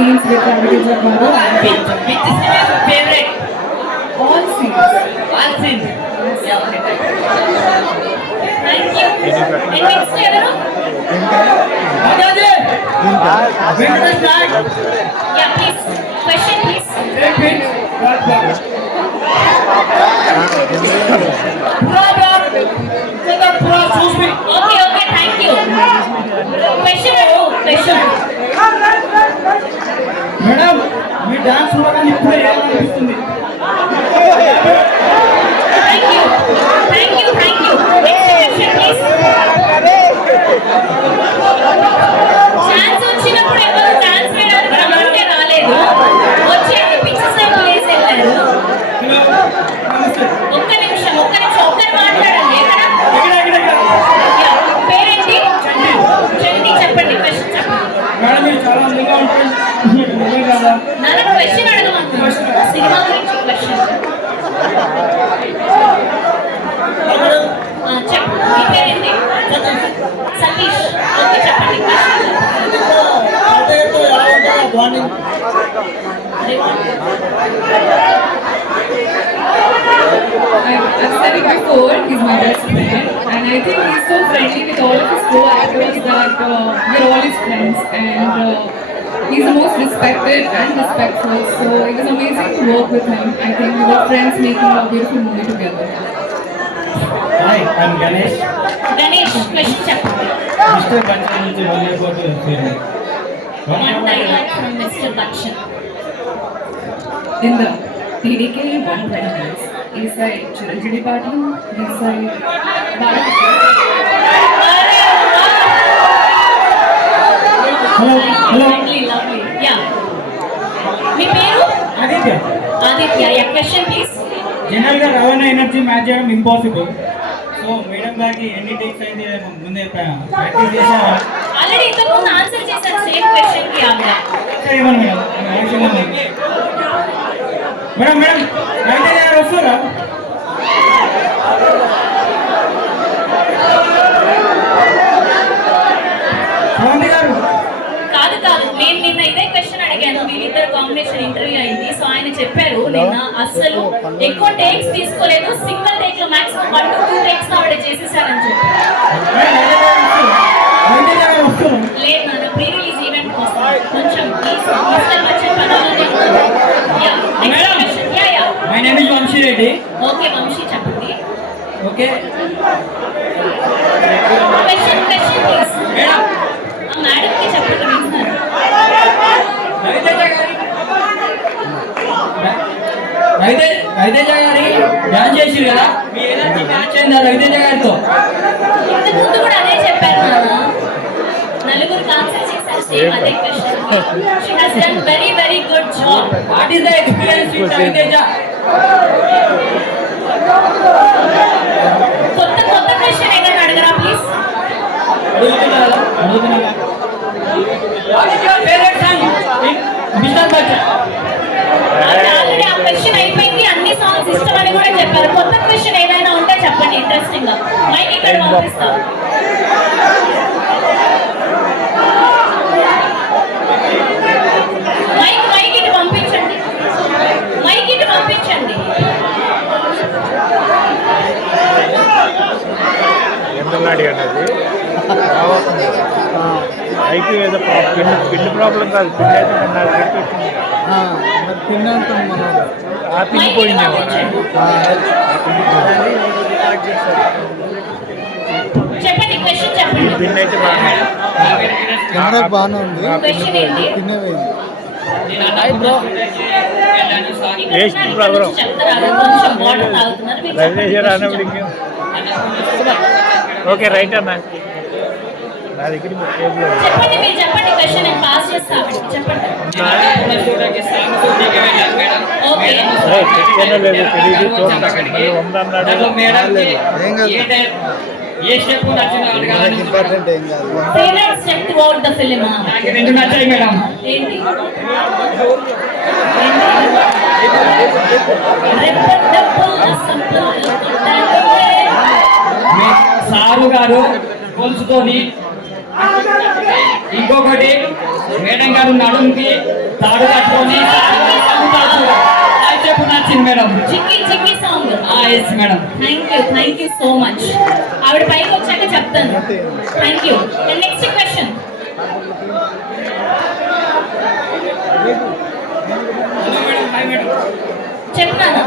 scenes with Ravi Jabbaru. Which is your favorite? All scenes. All scenes. Yeah, okay. Thank you. And next ఎవరు? Yeah, please. Question, please. Okay, thank you. Question అడుగు, question. Madam మీ డాన్స్ చూడగానే ఇప్పుడే ఏమనిపిస్తుంది? Thank you. Next question, please. Chance వచ్చినప్పుడు ఎవరు డాన్స్ వేయడానికి రమ్మంటే రాలేదు. వచ్చి అన్ని పిక్చర్స్ వేసి వెళ్ళారు. ఒక్క నిమిషం ఒక్కరు మాట్లాడండి. పేరేంటి? చండి. చెప్పండి, క్వశ్చన్ చెప్పండి. మేడం మీరు చాలా అందంగా ఉంటారు. నన్ను క్వశ్చన్ అడగమంటున్నాను, సినిమా గురించి క్వశ్చన్. చెప్పు, మీ పేరేంటి? సతీష్. ఓకే, చెప్పండి question. I've said it before, he's my best friend, and I think he's so friendly with all of his co-actors that we're all his friends, and he's the most respected and respectful, so it was amazing to work with him. I think we were friends making a beautiful movie together. Hi, I'm Ganesh. Ganesh, క్వశ్చన్ చెప్పండి. మిస్టర్ బచ్చన్ నుంచి వెళ్ళిపోతూ film. One dialogue from Mr. Bachchan. In the TDK 120s, east side Chiranjeevi Patil, east side Balakishore. Lovely. Yeah. మీ పేరు? ఆదిత్య. Aditya. Yeah, question please. General గా రవాణా energy match చేయడం impossible. So madam గారికి ఎన్ని టేక్స్ అయితే ముందే ప్రాక్టీస్ చేశారా? ఆల్రెడీ ఇంతకు ముందు ఆన్సర్ చేశారు సేమ్ క్వశ్చన్ కి ఆవిడ. ఏమన్నా మేడం అయితే గారు వస్తారా? కాదు, నేను నిన్న ఇదే క్వశ్చన్ అడిగాను. వీళ్ళిద్దరు కాంబినేషన్ ఇంటర్వ్యూ అయింది. సో ఆయన చెప్పారు నిన్న అస్సలు ఎక్కువ టేక్స్ తీసుకోలేదు, సింగిల్ టేక్ లో మాక్సిమం 1 to 2 టేక్స్ ఆవిడ చేసేసారని చెప్పారు. లేదు నాన్న, ప్రీ రిలీజ్ ఈవెంట్ కోసం కొంచెం మిస్టర్ బచ్చన్ పదాలని. My name is Vamshi Reddy. Okay, Vamshi చెప్పండి. Okay question please. Madam madam కి చెప్పండి, వింటున్నారు. రవితేజ గారి డాన్స్ చేసి కదా, మీ ఎనర్జీ మ్యాచ్ అయిందా రవితేజ గారితో? ఇంతకు ముందు కూడా అదే చెప్పారు నాన్న. నలుగురు ఆన్సర్ చేశారు సేమ్ అదే question. She has done very good job. What is the experience with Raviteja? కొత్త క్వశ్చన్ ఏదైనా అడగరా ప్లీజ్. అడుగుతున్నా. What is your favourite song mister Bachchan? Already ఆ క్వశ్చన్ అయిపోయింది. అన్ని సాంగ్స్ ఇష్టమని కూడా చెప్పారు. కొత్త క్వశ్చన్ ఏదైనా ఉంటే చెప్పండి ఇంట్రెస్టింగ్ గా. మైక్ ఇక్కడ పంపిస్తాం. మైక్ ఇటు పంపించండి. ఎంతలాడి అన్నది ఐక్యూ ఏదో పిండి ప్రాబ్లం కాదు, పిండి అయితే నాకు పెట్టొచ్చింది. మరి పిండి అంటాం మనం, ఆ పిండి పోయిందేమో. చెప్పండి, క్వశ్చన్ చెప్పండి. పిండి అయితే బాగానే ఉంది, క్వశ్చన్ ఏంటి? పిండి పోయింది. Waste programme Raviteja. Okay right అన్న, నా దగ్గర చెప్పండి, మీరు చెప్పండి క్వశ్చన్ నేను పాస్ చేస్తాను. చెప్పండి. లేదు తెలియదు చూడండి ఉందన్నాడు. ఏ స్టెప్ ఇంపార్టెంట్ ఏం కాదు. Favourite step throughout the film రెండు నచ్చాయి మేడం. ఏంటి? సారు గారు గొలుసుతోని, ఇంకొకటి మేడం గారు నడుంకి తాడు కట్టుకొని చెప్పు నచ్చింది madam. Chikki Chikki song. Yes madam. Thank you so much. ఆవిడ పైకి వచ్చాక చెప్తాను. Thank you. Next question. చెప్పనా?